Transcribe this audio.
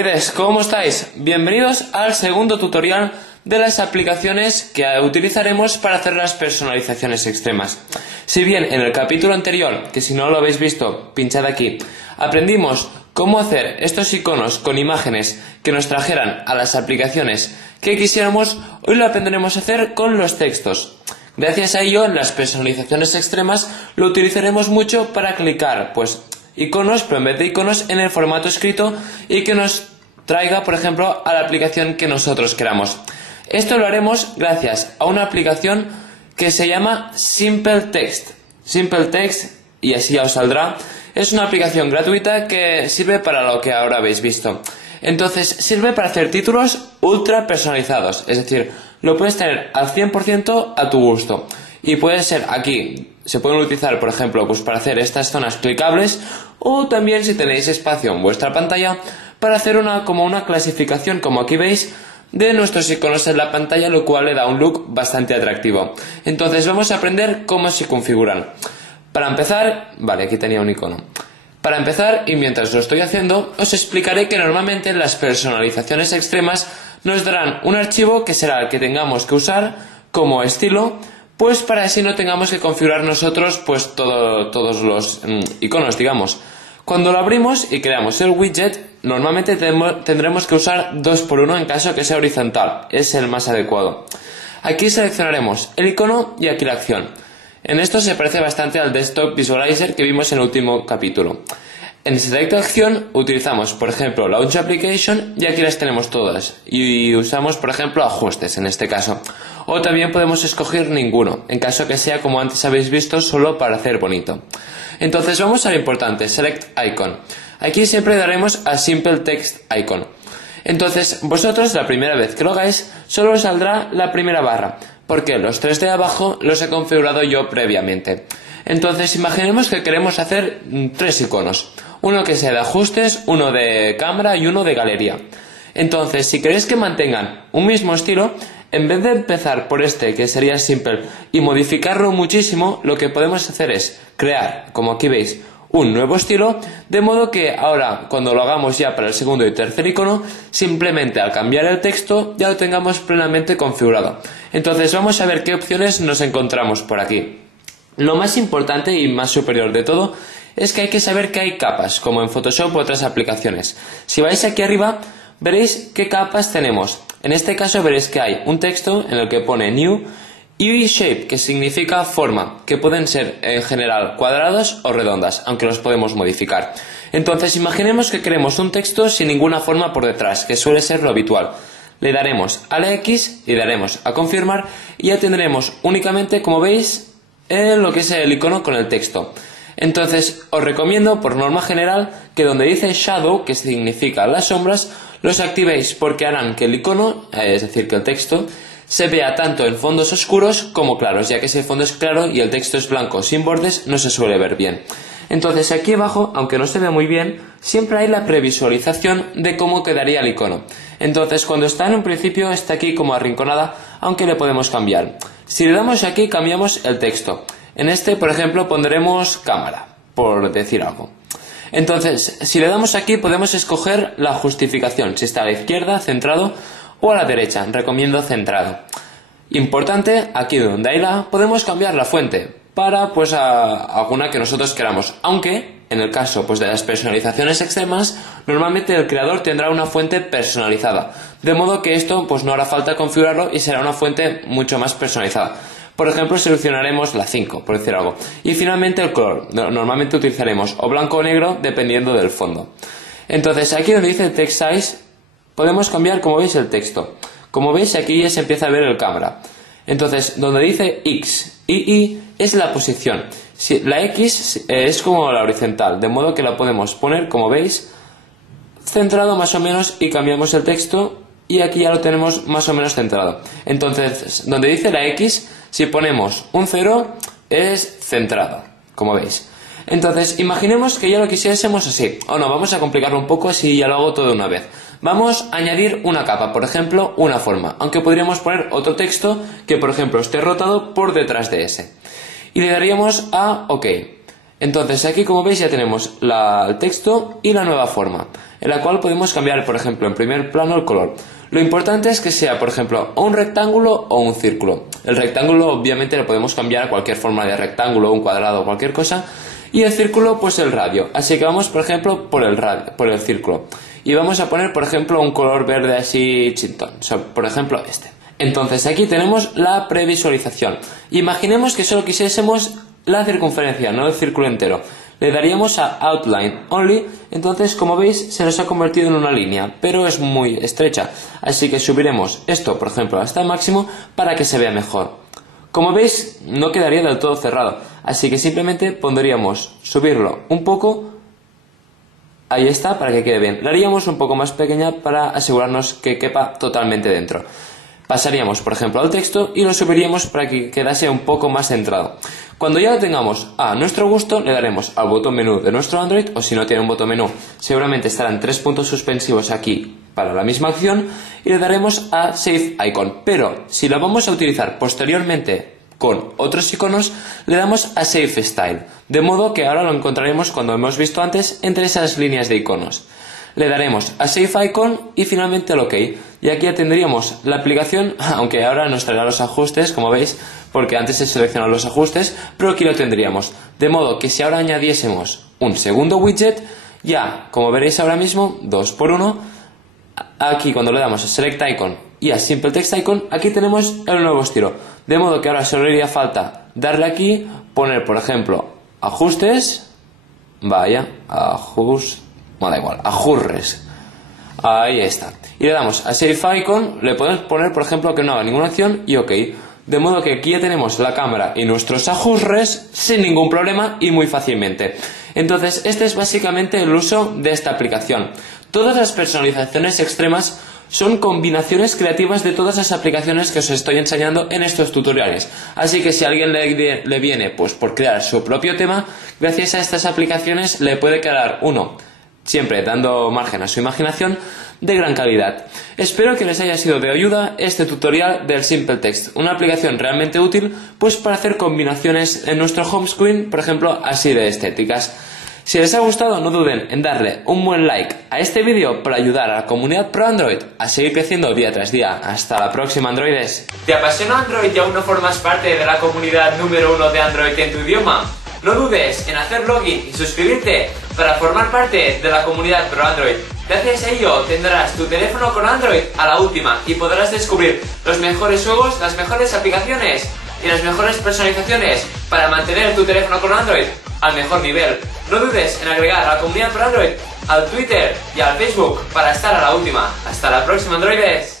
Androides, ¿cómo estáis? Bienvenidos al segundo tutorial de las aplicaciones que utilizaremos para hacer las personalizaciones extremas. Si bien en el capítulo anterior, que si no lo habéis visto, pinchad aquí, aprendimos cómo hacer estos iconos con imágenes que nos trajeran a las aplicaciones que quisiéramos, hoy lo aprenderemos a hacer con los textos. Gracias a ello, en las personalizaciones extremas lo utilizaremos mucho para clicar, pues, iconos, pero en vez de iconos en el formato escrito y que nos traiga, por ejemplo, a la aplicación que nosotros queramos. Esto lo haremos gracias a una aplicación que se llama Simple Text. Simple Text, y así ya os saldrá, es una aplicación gratuita que sirve para lo que ahora habéis visto. Entonces, sirve para hacer títulos ultra personalizados, es decir, lo puedes tener al 100% a tu gusto. Y puede ser aquí, se pueden utilizar, por ejemplo, pues para hacer estas zonas clicables, o también si tenéis espacio en vuestra pantalla para hacer como una clasificación, como aquí veis, de nuestros iconos en la pantalla, lo cual le da un look bastante atractivo. Entonces vamos a aprender cómo se configuran. Para empezar, vale, aquí tenía un icono. Para empezar, y mientras lo estoy haciendo, os explicaré que normalmente las personalizaciones extremas nos darán un archivo que será el que tengamos que usar como estilo, pues para así no tengamos que configurar nosotros pues todos los iconos, digamos. Cuando lo abrimos y creamos el widget, normalmente tendremos que usar 2x1 en caso que sea horizontal, es el más adecuado. Aquí seleccionaremos el icono y aquí la acción. En esto se parece bastante al Desktop Visualizer que vimos en el último capítulo. En Select Acción utilizamos, por ejemplo, Launch Application y aquí las tenemos todas. Y usamos, por ejemplo, ajustes en este caso. O también podemos escoger ninguno, en caso que sea, como antes habéis visto, solo para hacer bonito. Entonces vamos a lo importante, Select Icon. Aquí siempre daremos a Simple Text Icon. Entonces vosotros la primera vez que lo hagáis solo os saldrá la primera barra, porque los tres de abajo los he configurado yo previamente. Entonces imaginemos que queremos hacer 3 iconos. Uno que sea de ajustes, uno de cámara y uno de galería. Entonces, si queréis que mantengan un mismo estilo, en vez de empezar por este, que sería simple, y modificarlo muchísimo, lo que podemos hacer es crear, como aquí veis, un nuevo estilo, de modo que ahora, cuando lo hagamos ya para el segundo y tercer icono, simplemente al cambiar el texto ya lo tengamos plenamente configurado. Entonces vamos a ver qué opciones nos encontramos por aquí. Lo más importante y más superior de todo es que hay que saber que hay capas, como en Photoshop u otras aplicaciones. Si vais aquí arriba, veréis qué capas tenemos. En este caso veréis que hay un texto en el que pone New y Shape, que significa forma, que pueden ser en general cuadrados o redondas, aunque los podemos modificar. Entonces imaginemos que queremos un texto sin ninguna forma por detrás, que suele ser lo habitual. Le daremos a la X y daremos a confirmar y ya tendremos únicamente, como veis, lo que es el icono con el texto. Entonces os recomiendo por norma general que donde dice Shadow, que significa las sombras, los activéis porque harán que el icono, es decir que el texto, se vea tanto en fondos oscuros como claros, ya que si el fondo es claro y el texto es blanco sin bordes no se suele ver bien. Entonces aquí abajo, aunque no se ve muy bien, siempre hay la previsualización de cómo quedaría el icono. Entonces cuando está en un principio está aquí como arrinconada, aunque le podemos cambiar. Si le damos aquí cambiamos el texto. En este, por ejemplo, pondremos cámara, por decir algo. Entonces, si le damos aquí podemos escoger la justificación, si está a la izquierda, centrado, o a la derecha, recomiendo centrado. Importante, aquí donde hay podemos cambiar la fuente para pues alguna que nosotros queramos, aunque en el caso pues de las personalizaciones extremas, normalmente el creador tendrá una fuente personalizada, de modo que esto pues no hará falta configurarlo y será una fuente mucho más personalizada. Por ejemplo, seleccionaremos la 5, por decir algo. Y finalmente el color. Normalmente utilizaremos o blanco o negro, dependiendo del fondo. Entonces, aquí donde dice Text Size, podemos cambiar, como veis, el texto. Como veis, aquí ya se empieza a ver el cámara. Entonces, donde dice X y Y es la posición. La X es como la horizontal, de modo que la podemos poner, como veis, centrado más o menos y cambiamos el texto y aquí ya lo tenemos más o menos centrado. Entonces, donde dice la X, si ponemos un 0 es centrado, como veis. Entonces, imaginemos que ya lo quisiésemos así. O no, vamos a complicarlo un poco así ya lo hago todo de una vez. Vamos a añadir una capa, por ejemplo, una forma. Aunque podríamos poner otro texto que, por ejemplo, esté rotado por detrás de ese. Y le daríamos a OK. Entonces aquí, como veis, ya tenemos el texto y la nueva forma, en la cual podemos cambiar, por ejemplo, en primer plano el color. Lo importante es que sea, por ejemplo, o un rectángulo o un círculo. El rectángulo obviamente lo podemos cambiar a cualquier forma de rectángulo, un cuadrado o cualquier cosa. Y el círculo, pues el radio. Así que vamos, por ejemplo, por el círculo. Y vamos a poner, por ejemplo, un color verde así chintón. O sea, por ejemplo, este. Entonces aquí tenemos la previsualización. Imaginemos que solo quisiésemos la circunferencia, no el círculo entero. Le daríamos a Outline Only, entonces como veis se nos ha convertido en una línea, pero es muy estrecha, así que subiremos esto, por ejemplo, hasta el máximo para que se vea mejor. Como veis no quedaría del todo cerrado, así que simplemente pondríamos subirlo un poco, ahí está, para que quede bien. La haríamos un poco más pequeña para asegurarnos que quepa totalmente dentro. Pasaríamos, por ejemplo, al texto y lo subiríamos para que quedase un poco más centrado. Cuando ya lo tengamos a nuestro gusto, le daremos al botón menú de nuestro Android, o si no tiene un botón menú, seguramente estarán 3 puntos suspensivos aquí para la misma acción, y le daremos a Save Icon. Pero si la vamos a utilizar posteriormente con otros iconos, le damos a Save Style, de modo que ahora lo encontraremos cuando hemos visto antes entre esas líneas de iconos. Le daremos a Save Icon y finalmente al OK. Y aquí ya tendríamos la aplicación, aunque ahora nos traerá los ajustes, como veis, porque antes he seleccionado los ajustes, pero aquí lo tendríamos. De modo que si ahora añadiésemos un segundo widget, ya, como veréis ahora mismo, 2x1, aquí cuando le damos a Select Icon y a Simple Text Icon, aquí tenemos el nuevo estilo. De modo que ahora solo haría falta darle aquí, poner por ejemplo ajustes, vaya, da igual, ajurres. Ahí está. Y le damos a Save Icon, le podemos poner por ejemplo que no haga ninguna acción y OK. De modo que aquí ya tenemos la cámara y nuestros ajustes sin ningún problema y muy fácilmente. Entonces este es básicamente el uso de esta aplicación. Todas las personalizaciones extremas son combinaciones creativas de todas las aplicaciones que os estoy enseñando en estos tutoriales. Así que si a alguien le viene pues por crear su propio tema, gracias a estas aplicaciones le puede quedar uno, siempre dando margen a su imaginación, de gran calidad. Espero que les haya sido de ayuda este tutorial del Simple Text, una aplicación realmente útil pues para hacer combinaciones en nuestro home screen, por ejemplo, así de estéticas. Si les ha gustado, no duden en darle un buen like a este vídeo para ayudar a la comunidad pro Android a seguir creciendo día tras día. Hasta la próxima, androides. ¿Te apasiona Android y aún no formas parte de la comunidad número 1 de Android en tu idioma? No dudes en hacer login y suscribirte para formar parte de la comunidad pro Android. Gracias a ello tendrás tu teléfono con Android a la última y podrás descubrir los mejores juegos, las mejores aplicaciones y las mejores personalizaciones para mantener tu teléfono con Android al mejor nivel. No dudes en agregar a la comunidad pro Android al Twitter y al Facebook para estar a la última. Hasta la próxima, androides.